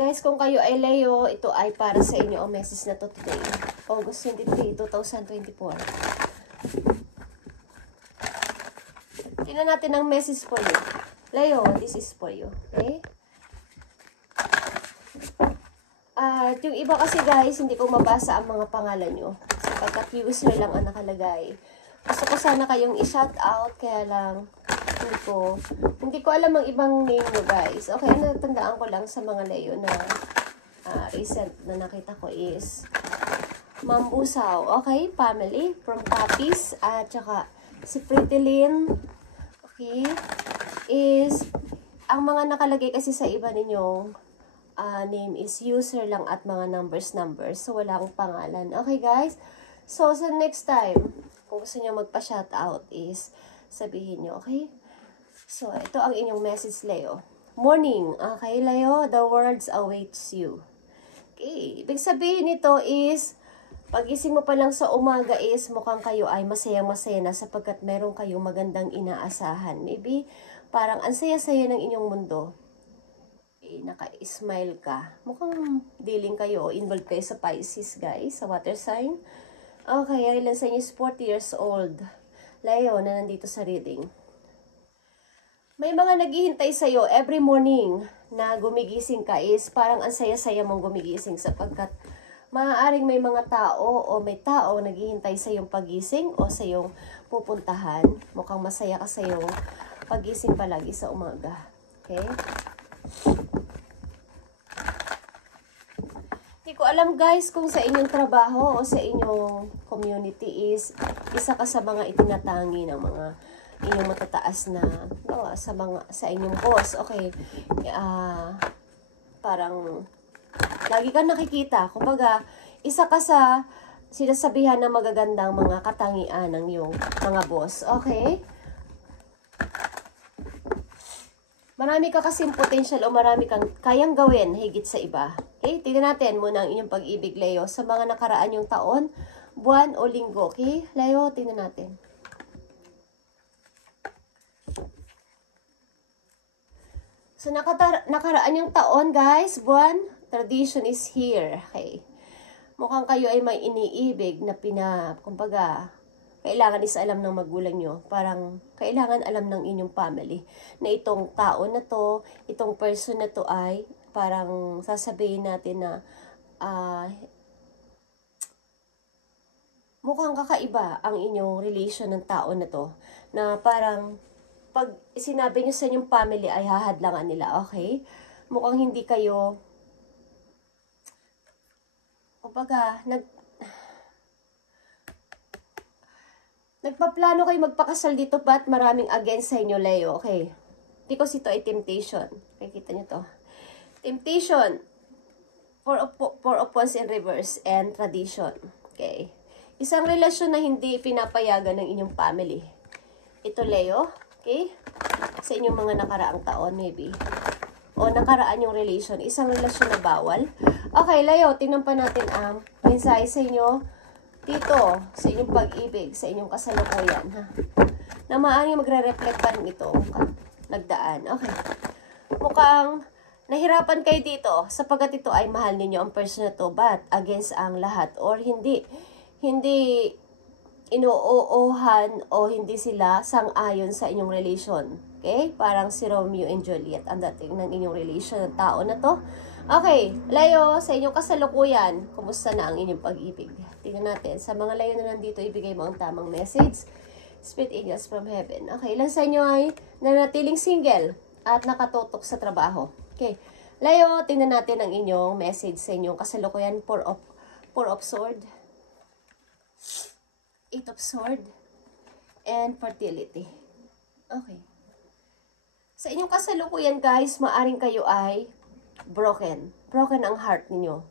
guys, kung kayo ay Leo, ito ay para sa inyo ang message na to today. August 23, 2024. Tingnan natin ang message for you. Leo, this is for you. Okay? At yung iba kasi guys, hindi ko mabasa ang mga pangalan nyo. Sapagkat user lang ang nakalagay. Gusto ko sana kayong i-shout out, kaya lang hindi ko alam ang ibang name nyo guys. Okay, natandaan ko lang sa mga Leo na recent na nakita ko is Mambusaw. Okay, family from Tapis at saka si Pretty Lynn. Okay, is ang mga nakalagay kasi sa iba ninyong name is user lang at mga numbers. So, wala akong pangalan. Okay, guys? So, next time, kung gusto nyo magpa-shoutout is sabihin nyo, okay? So, ito ang inyong message, Leo. Morning. Okay, Leo? The words awaits you. Okay. Ibig sabihin nito is, pagising mo pa lang sa umaga is mukhang kayo ay masayang-masaya na sapagkat meron kayong magandang inaasahan. Maybe, parang ang saya-saya ng inyong mundo. Naka-smile ka. Mukhang dealing kayo, involved kayo sa Pisces, guys, sa water sign. Okay, ilan sa inyo is 40 years old. Leo, na nandito sa reading. May mga naghihintay sa'yo every morning na gumigising ka is parang ang saya-saya mong gumigising sapagkat maaaring may mga tao o may tao naghihintay sa iyong pagising o sa iyong pupuntahan. Mukhang masaya ka sa iyong pagising palagi sa umaga. Okay? Hindi ko alam guys kung sa inyong trabaho o sa inyong community is isa ka sa mga itinatangi ng mga inyong matataas na sa inyong boss. Okay. Parang lagi kang nakikita. Kumbaga, isa ka sa sinasabihan ng magagandang mga katangian ng iyong mga boss. Okay? Marami ka kasing potential o marami kang kayang gawin higit sa iba. Okay? Tignan natin muna ang inyong pag-ibig, Leo, sa mga nakaraan yung taon, buwan o linggo. Okay? Leo, tignan natin. So, nakaraan yung taon, guys, buwan, tradition is here. Okay. Mukhang kayo ay may iniibig na kumbaga, kailangan is alam ng magulang nyo. Parang, kailangan alam ng inyong family na itong tao na to, itong person na to ay, parang sasabihin natin na, mukhang kakaiba ang inyong relation ng tao na to. Na parang, pag sinabi nyo sa inyong family ay hahadlangan nila, okay? Mukhang hindi kayo, kumbaga, nagpaplano kayo magpakasal dito but maraming against sa inyo, Leo, okay? Because ito ay temptation. Okay, kita nyo to. Temptation, four of wands in reverse, and tradition. Okay? Isang relasyon na hindi pinapayagan ng inyong family. Ito, Leo. Okay? Sa inyong mga nakaraang taon, maybe. O nakaraan yung relation. Isang relasyon na bawal. Okay, Leo, tingnan pa natin ang mensahe sa inyo dito, sa inyong pag-ibig, sa inyong kasalukuyan. Ha? Na maaaring magre-reflect pa rin ito nagdaan. Okay. Mukhang nahirapan kayo dito sapagkat ito ay mahal ninyo ang person na to but against ang lahat or hindi inuuohan o hindi sila sang-ayon sa inyong relation. Okay? Parang si Romeo and Juliet ang dating ng inyong relation ng tao na to. Okay, Leo, sa inyong kasalukuyan, kumusta na ang inyong pag-ibig? Tingnan natin. Sa mga Leo na nandito, ibigay mo ang tamang message. Spirit Angels from Heaven. Okay, ilan sa inyo ay nanatiling single at nakatutok sa trabaho? Okay, Leo, tingnan natin ang inyong message sa inyong kasalukuyan. Four of Sword. 8 of Sword, and fertility. Okay. Sa inyong kasalukuyan, guys, maaring kayo ay broken. Broken ang heart ninyo.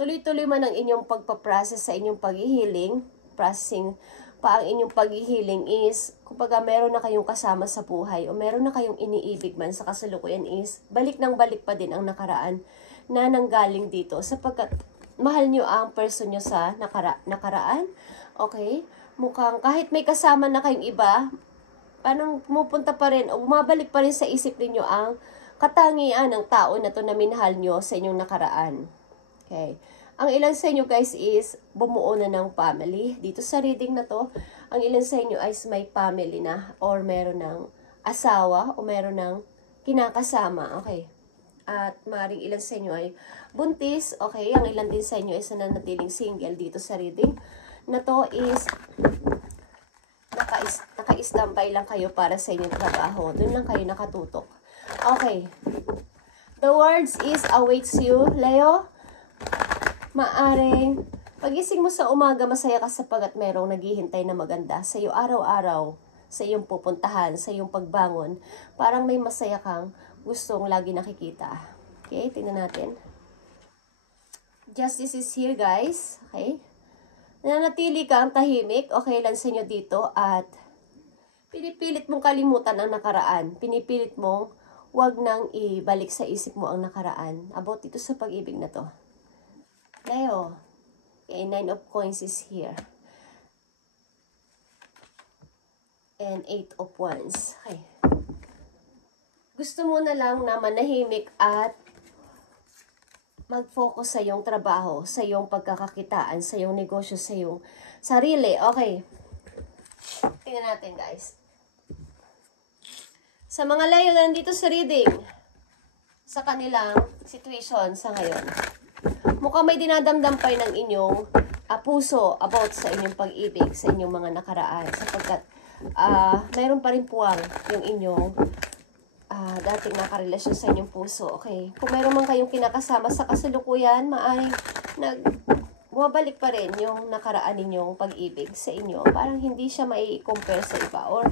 Tuloy-tuloy man ang inyong pagpaprocess sa inyong paghihiling. Processing pa ang inyong paghihiling is, kumbaga meron na kayong kasama sa buhay o meron na kayong iniibig man sa kasalukuyan is, balik ng balik pa din ang nakaraan na nanggaling dito sapagkat mahal nyo ang person nyo sa nakaraan. Okay? Mukhang kahit may kasama na kayong iba, parang pumupunta pa rin o bumabalik pa rin sa isip ninyo ang katangian ng tao na to na minahal nyo sa inyong nakaraan. Okay. Ang ilan sa inyo guys is bumuo na ng family. Dito sa reading na to, ang ilan sa inyo is may family na or meron ng asawa o meron ng kinakasama. Okay. At maaaring ilan sa inyo ay buntis. Okay. Ang ilan din sa inyo is nananatiling single dito sa reading na to is naka-standby lang kayo para sa inyong trabaho. Doon lang kayo nakatutok. Okay. The words is awaits you, Leo. Maaring pagising mo sa umaga, masaya ka sapagat merong naghihintay na maganda sa iyo araw-araw, sa iyong pupuntahan, sa iyong pagbangon. Parang may masaya kang gustong lagi nakikita. Okay, tingnan natin. Justice is here, guys. Okay. Nananatili ka ang tahimik. Okay lang sa inyo dito at pinipilit mong kalimutan ang nakaraan. Pinipilit mong wag nang ibalik sa isip mo ang nakaraan. About dito sa pag-ibig na to. Leo, okay, 9 of coins is here. And 8 of wands. Okay. Gusto mo na lang na manahimik at mag-focus sa iyong trabaho, sa iyong pagkakakitaan, sa iyong negosyo, sa iyong sarili. Okay. Tingnan natin, guys. Sa mga Leo na nandito sa reading, sa kanilang situation sa ngayon, mukhang may dinadamdampay ng inyong puso about sa inyong pag-ibig, sa inyong mga nakaraan, sapagkat mayroon pa rin puwang yung inyong dating nakarelasyon sa inyong puso. Okay. Kung mayroon man kayong kinakasama sa kasalukuyan, maaaring bumabalik pa rin yung nakaraan ninyong pag-ibig sa inyo. Parang hindi siya mai-compare sa iba. Or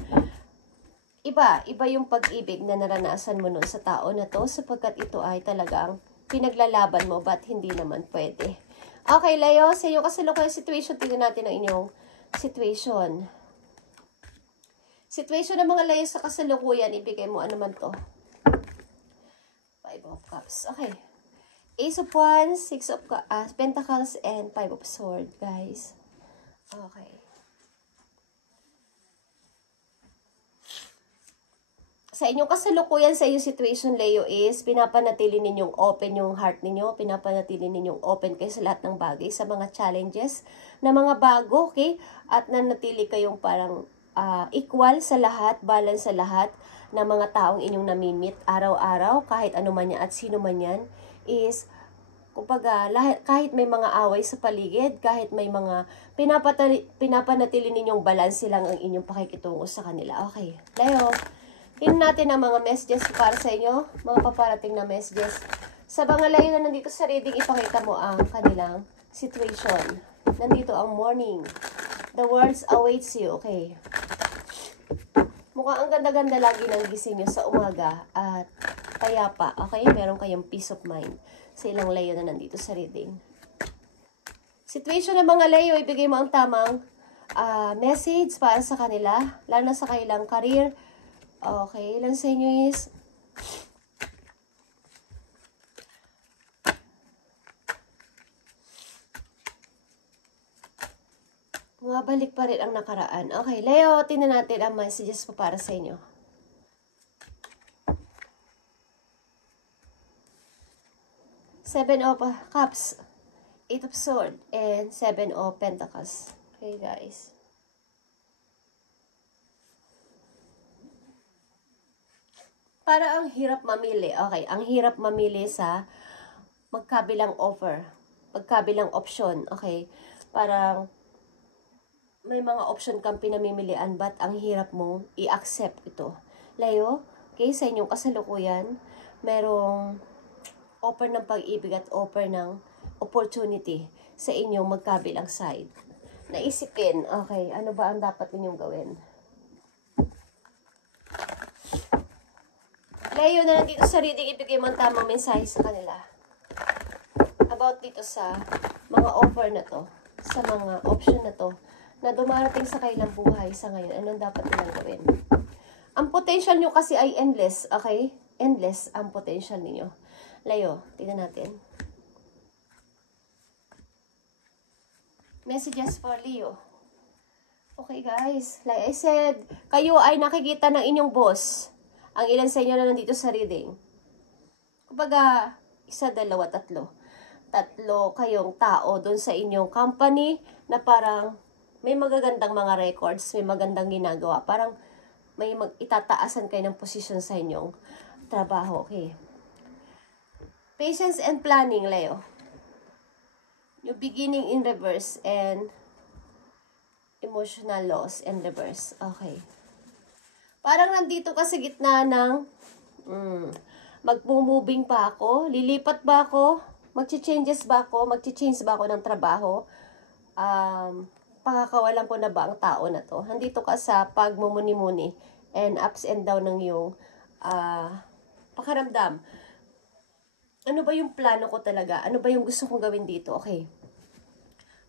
iba yung pag-ibig na naranasan mo nun sa tao na to, sapagkat ito ay talagang pinaglalaban mo, but hindi naman pwede. Okay, Leo, sa iyong kasalukuyang situation, tingnan natin ang inyong situation. Situation ng mga Leo sa kasalukuyan, ibigay mo ano man to. 5 of Cups. Okay. Ace of Wands, 6 of Pentacles, and 5 of Swords, guys. Okay. Sa inyong kasalukuyan, sa inyong situation, Leo, is pinapanatili ninyong open yung heart ninyo, pinapanatili ninyong open kayo sa lahat ng bagay, sa mga challenges na mga bago, okay? At nanatili kayong parang equal sa lahat, balance sa lahat ng mga taong inyong namimit araw-araw, kahit ano man yan at sino man yan, is kumbaga, kahit may mga away sa paligid, kahit may mga pinapanatili ninyong balance lang ang inyong pakikitungo sa kanila. Okay, Leo, tingnan natin ang mga messages para sa inyo, mga paparating na messages. Sa mga Leo na nandito sa reading, ipakita mo ang kanilang situation. Nandito ang morning. The words awaits you. Okay. Mukhang ang ganda-ganda lagi ng gising nyo sa umaga at payapa. Okay? Meron kayong peace of mind sa ilang Leo na nandito sa reading. Situation ng mga Leo, ibigay mo ang tamang message para sa kanila, lalo na sa kanilang career. Okay, ilan sa inyo is bumabalik pa rin ang nakaraan. Okay, Leo, tingnan natin ang messages pa para sa inyo. Seven of Cups, 8 of Swords, and 7 of Pentacles. Okay, guys. Para ang hirap mamili. Okay, ang hirap mamili sa magkabilang offer, magkabilang option. Okay, parang may mga option kang pinamimilian, but ang hirap mong i-accept ito. Leo, okay, sa inyong kasalukuyan, merong offer ng pag-ibig at offer ng opportunity sa inyong magkabilang side. Naisipin, okay, ano ba ang dapat ninyong gawin? Leo na nandito sa reading, ibigay mo ang tamang mensahe sa kanila. About dito sa mga offer na to, sa mga option na to, na dumarating sa kailang buhay sa ngayon, anong dapat nilang gawin? Ang potential nyo kasi ay endless, okay? Endless ang potential ninyo. Leo, tingnan natin. Messages for Leo. Okay guys, like I said, kayo ay nakikita ng inyong boss. Ang ilan sa inyo na nandito sa reading. Kumbaga, isa, dalawa, tatlo. Tatlo kayong tao doon sa inyong company na parang may magagandang mga records, may magandang ginagawa. Parang may itataasan kayo ng posisyon sa inyong trabaho. Okay. Patience and planning, Leo. Yung beginning in reverse and emotional loss in reverse. Okay. Parang nandito ka sa gitna ng magmo-moving pa ako, lilipat ba ako, magche-changes ba ako, magche-change ba ako ng trabaho, pakakawalan ko na ba ang tao na to. Nandito ka sa pagmumuni-muni and ups and down ng iyong pakiramdam. Ano ba yung plano ko talaga? Ano ba yung gusto kong gawin dito? Okay.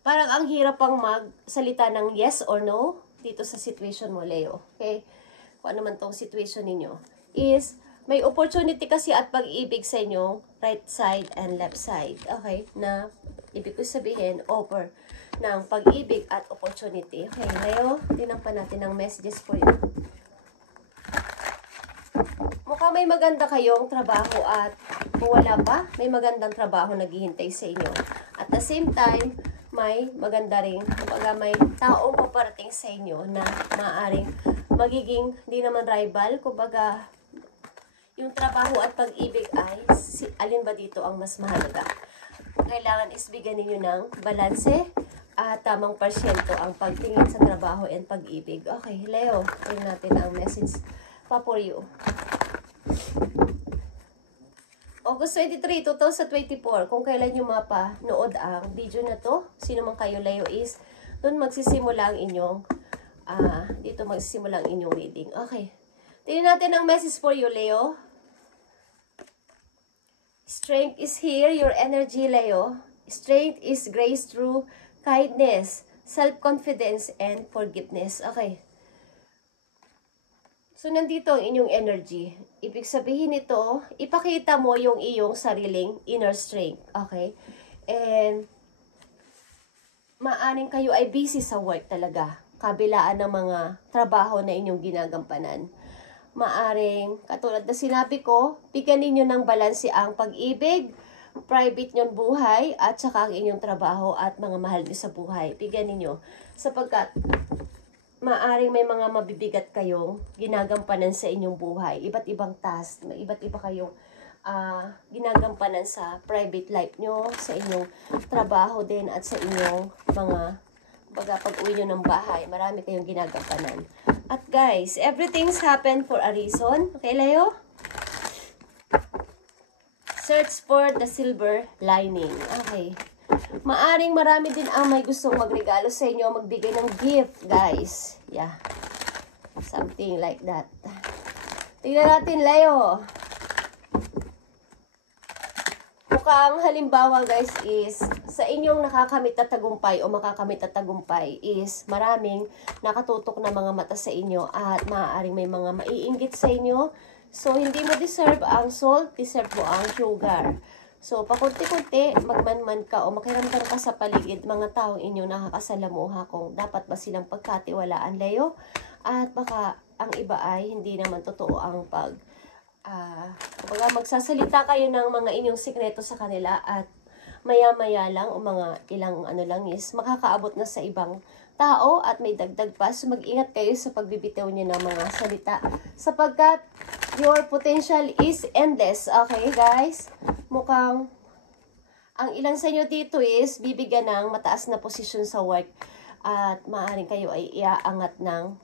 Parang ang hirap pang magsalita ng yes or no dito sa situation mo, Leo. Okay? Kung ano man tong situation ninyo. Is, may opportunity kasi at pag-ibig sa inyo, right side and left side. Okay? Na, ibig ko sabihin, offer ng pag-ibig at opportunity. Okay, Leo, tinan pa natin ang messages for you. Mukhang may maganda kayong trabaho at kung wala pa, may magandang trabaho naghihintay sa inyo. At the same time, may maganda rin, kapag may taong paparating sa inyo na maaaring magiging, hindi naman rival, kumbaga, yung trabaho at pag-ibig ay, alin ba dito ang mas mahalaga? Kailangan isbigyan ninyo ng balanse at tamang porsyento ang pagtingin sa trabaho and pag-ibig. Okay, Leo, tingnan natin ang message pa for you. August 23, 2024, kung kailan nyo mapanood ang video na to, sino man kayo, Leo, is, doon magsisimula ang inyong, dito magsisimula ang inyong reading. Okay. Tingnan natin ang message for you, Leo. Strength is here, your energy, Leo. Strength is grace through kindness, self-confidence, and forgiveness. Okay. So, nandito ang inyong energy. Ibig sabihin nito, ipakita mo yung iyong sariling inner strength. Okay? And, maaring kayo ay busy sa work talaga. Kabilaan ng mga trabaho na inyong ginagampanan. Maaring, katulad na sinabi ko, bigyan ninyo ng balanse ang pag-ibig, private nyong buhay, at saka ang inyong trabaho at mga mahal nyo sa buhay. Bigyan ninyo. Sapagkat, maaring may mga mabibigat kayong ginagampanan sa inyong buhay. Iba't ibang task, iba't iba kayong ginagampanan sa private life nyo, sa inyong trabaho din, at sa inyong mga pag-uwi nyo ng bahay. Marami kayong ginagampanan. At guys, everything's happened for a reason. Okay, Leo? Search for the silver lining. Okay. Maaring marami din ang may gustong magregalo sa inyo, magbigay ng gift, guys. Yeah. Something like that. Tingnan natin, Leo. Mukhang halimbawa, guys, is sa inyong nakakamit na tagumpay o makakamit na tagumpay is maraming nakatutok na mga mata sa inyo at maaaring may mga maiinggit sa inyo. So, hindi mo deserve ang salt, deserve mo ang sugar. So, pakunti-kunti, magmanman ka o makiramdam ka sa paligid, mga taong inyong nakakasalamuha kung dapat ba silang pagkatiwalaan, Leo. At baka ang iba ay hindi naman totoo ang kapag magsasalita kayo ng mga inyong sikreto sa kanila at maya-maya lang o mga ilang lang is makakaabot na sa ibang tao at may dagdag pa. So, mag-ingat kayo sa pagbibitaw niyo ng mga salita sapagkat your potential is endless. Okay, guys? Mukhang ang ilan sa inyo dito is bibigyan ng mataas na posisyon sa work at maaaring kayo ay iaangat ng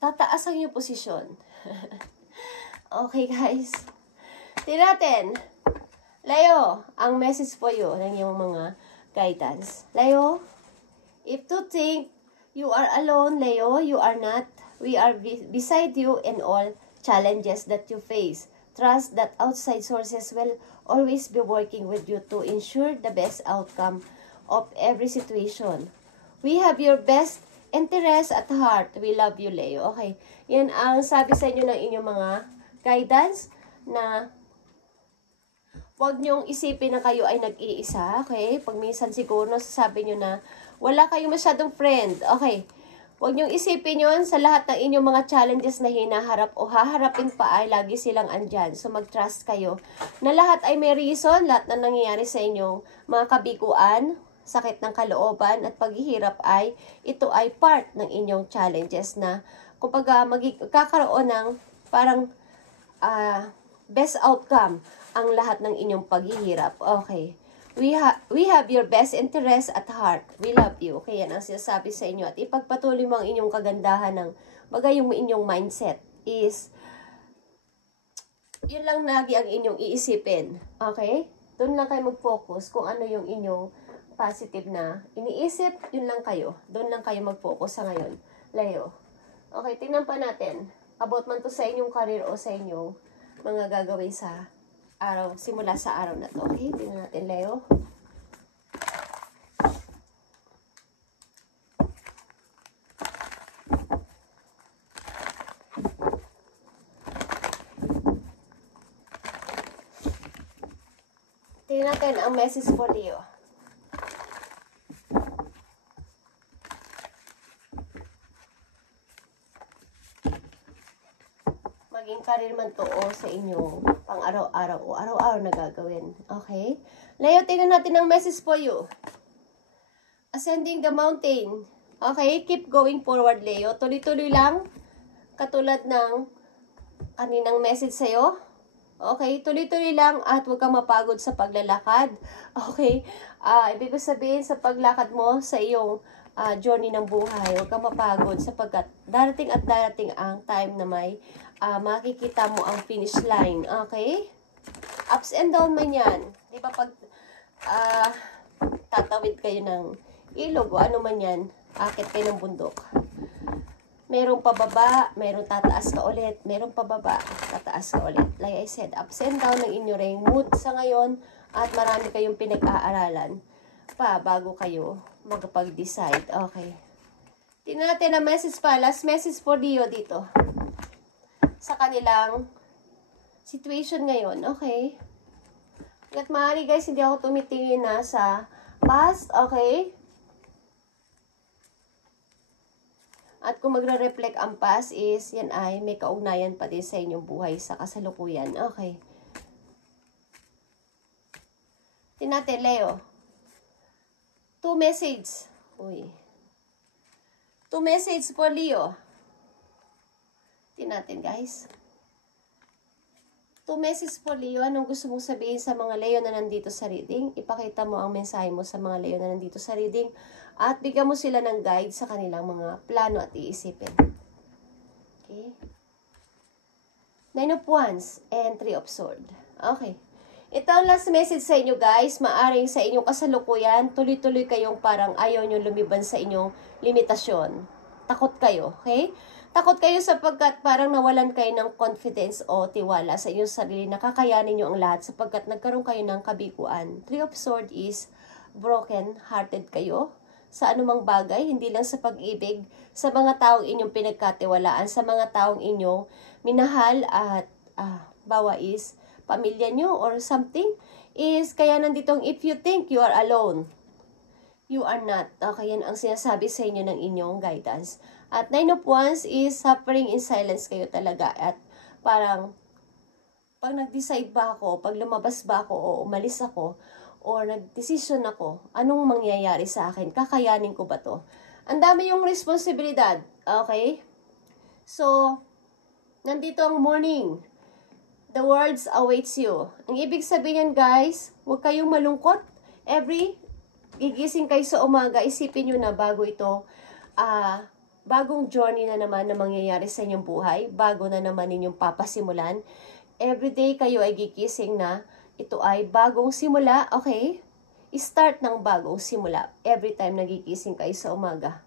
tataas ang inyong posisyon. Okay, guys. Tingnan natin. Leo, ang message for you ng iyong mga guidance. Leo, if you think you are alone, Leo, you are not. We are beside you in all challenges that you face. Trust that outside sources will always be working with you to ensure the best outcome of every situation. We have your best interest at heart. We love you, Leo. Okay. Yan ang sabi sa inyo ng inyong mga guidance na huwag niyong isipin na kayo ay nag-iisa. Okay. Pag minsan siguro nasasabi niyo na wala kayong masyadong friend. Okay. Huwag niyong isipin yun sa lahat ng inyong mga challenges na hinaharap o haharapin pa ay lagi silang andyan. So mag-trust kayo na lahat ay may reason, lahat na nangyayari sa inyong mga kabiguan, sakit ng kalooban at paghihirap ay ito ay part ng inyong challenges na kumbaga magkakaroon ng parang best outcome ang lahat ng inyong paghihirap. Okay. We have your best interest at heart. We love you. Okay, yan ang sinasabi sa inyo. At ipagpatuloy mo ang inyong kagandahan ng bagay yung inyong mindset is yun lang lagi ang inyong iisipin. Okay? Doon lang kayo mag-focus kung ano yung inyong positive na iniisip. Yun lang kayo. Doon lang kayo mag-focus sa ngayon. Leo. Okay, tingnan pa natin. About man to sa inyong career o sa inyong mga gagawin sa araw, simula sa araw na to. Okay, tingnan natin, Leo. Tingnan natin ang message for Leo. Maging career man to o sa inyong pang araw-araw o araw-araw na gagawin. Okay? Leo, tingnan natin ang message for you. Ascending the mountain. Okay? Keep going forward, Leo. Tuloy-tuloy lang. Katulad ng kaninang message sa'yo. Okay? Tuloy-tuloy lang at huwag kang mapagod sa paglalakad. Okay? Ibig sabihin sa paglakad mo sa iyong journey ng buhay, huwag kang mapagod sapagkat darating at darating ang time na may makikita mo ang finish line. Okay? Ups and down man yan. Di ba pag tatawid kayo ng ilog o ano man yan, akit kayo ng bundok. Merong pababa, merong tataas ka ulit, merong pababa, tataas ka ulit. Like I said, ups and down ng inyo ring mood sa ngayon at marami kayong pinag-aaralan pa bago kayo magpag-decide. Okay. Tingnan natin ang message pa. Last message for Leo dito. Sa kanilang situation ngayon. Okay. At maaari guys, hindi ako tumitingin na sa past. Okay. At kung magre-reflect ang past is, yan ay may kaugnayan pa din sa inyong buhay sa kasalukuyan. Okay. Tingnan natin, Leo. 2 message. Uy. 2 message for Leo. Tingnan natin, guys. 2 message for Leo. Anong gusto mong sabihin sa mga Leo na nandito sa reading? Ipakita mo ang mensahe mo sa mga Leo na nandito sa reading. At bigyan mo sila ng guide sa kanilang mga plano at iisipin. Okay. 9 of Wands and 3 of Swords. Okay. Ito ang last message sa inyo guys. Maaring sa inyong kasalukuyan, tuloy-tuloy kayong parang ayaw nyo lumiban sa inyong limitasyon. Takot kayo, okay? Takot kayo sapagkat parang nawalan kayo ng confidence o tiwala sa inyong sarili na kakayanin nyo ang lahat sapagkat nagkaroon kayo ng kabiguan. 3 of Swords is broken-hearted kayo sa anumang bagay, hindi lang sa pag-ibig, sa mga taong inyong pinagkatiwalaan, sa mga taong inyong minahal at bawa is pamilya nyo or something, is kaya nanditong if you think you are alone, you are not. Okay, yan ang sinasabi sa inyo ng inyong guidance. At 9 of Wands is suffering in silence kayo talaga. At parang, pag nag-decide ba ako, pag lumabas ba ako o umalis ako, or nag-decision ako, anong mangyayari sa akin? Kakayanin ko ba to? Ang dami yung responsibilidad. Okay? So, nandito ang morning. The words awaits you. Ang ibig sabihin guys, huwag kayong malungkot. Every gigising kayo sa umaga, isipin nyo na bago ito, bagong journey na naman na mangyayari sa inyong buhay, bago na naman ninyong papasimulan. Everyday kayo ay gigising na ito ay bagong simula, okay? Start ng bagong simula every time nagigising kayo sa umaga.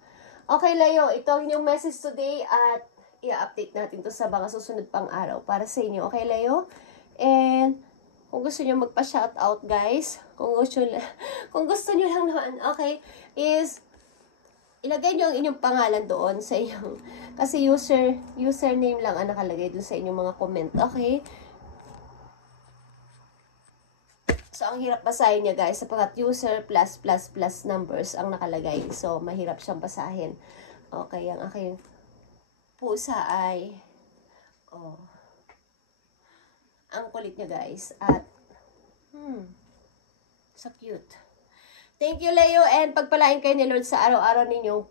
Okay, Leo, ito ang inyong message today at i-update natin to sa mga susunod pang araw para sa inyo. Okay, Leo? And kung gusto nyo magpa-shoutout, guys, kung gusto nyo lang naman, okay, is ilagay nyo ang inyong pangalan doon sa inyong, kasi username lang ang nakalagay doon sa inyong mga comment, okay? So, ang hirap basahin niya, guys, sapagkat user plus numbers ang nakalagay. So, mahirap siyang basahin. Okay, ang aking pusa ay, oh, ang kulit niya guys. At, so cute. Thank you, Leo, and pagpalain kayo ni Lord sa araw-araw ninyong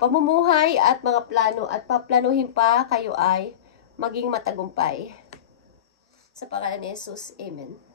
pamumuhay at mga plano, at paplanuhin pa kayo ay maging matagumpay. Sa pangalan ni Jesus, Amen.